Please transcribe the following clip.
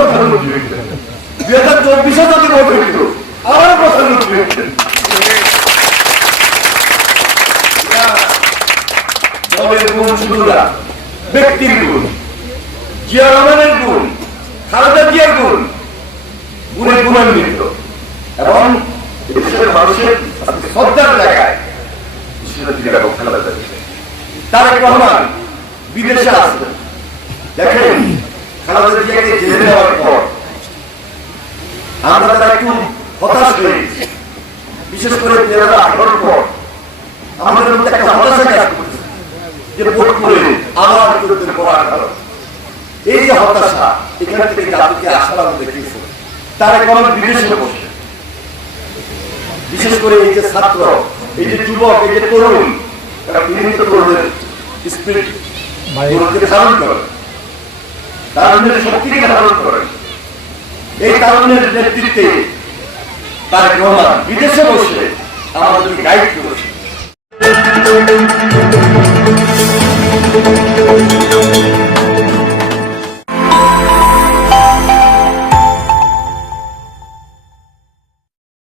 প্রধানমন্ত্রী দুই হাজার চব্বিশে হইত আবার প্রধানমন্ত্রী দলের গুণ ব্যক্তির গুণ। জিয়া রহমানের গুণ, খালেদা জিয়ার গুণ, গুণে গুণান্বিত। এবং দেশের মানুষের শ্রদ্ধার জায়গায়। তারেক রহমান বিদেশে আসবেন দেখেন খালেদা জিয়াকে জেলে দেওয়ার পর আমরা তারা একটু হতাশ হয়েছি বিশেষ করে দুই হাজার আঠারোর পর আমাদের মধ্যে একটা হতাশা কাজ করছে যে ভোট করে আবার চোদ্দের পর আঠারো এই যে হতাশা এখান থেকে জাতিকে আশার দেখিয়েছে। তার এখন বিদেশে বসে। বিশেষ করে এই যে ছাত্র এই যে যুবক এই যে তরুণ তারা বিভিন্ন তরুণের স্পিরিট ধারণ করে। তারুণের শক্তিকে ধারণ করেন এই তারুণ্যের নেতৃত্বে তার রহমান বিদেশে বসে আমাদেরকে গাইড করেছে।